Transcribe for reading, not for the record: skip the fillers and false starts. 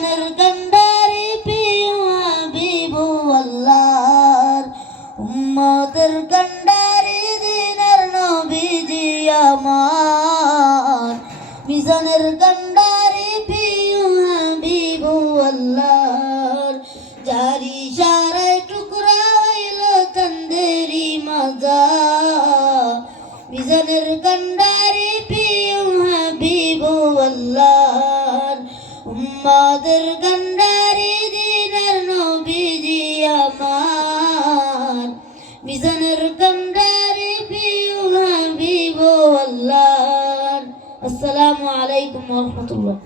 মিশনের কান্ডারি প্রিয় হাবিবু আল্লাহর উম্মতের কান্ডারি দিনের নবীজি আমার মিশনের কান্ডারি প্রিয় হাবিবু আল্লাহর যার ইশারায় টুকরা হইল চাঁদেরি মাজা মিশনের কান্ডারি প্রিয় হাবিবু আল্লাহর উম্মতের কান্ডারি দিনের নবীজি আমার মিশনের কান্ডারি প্রিয় হাবিবু আল্লাহর। আসসালামু আলাইকুম ওয়া রাহমাতুল্লাহ।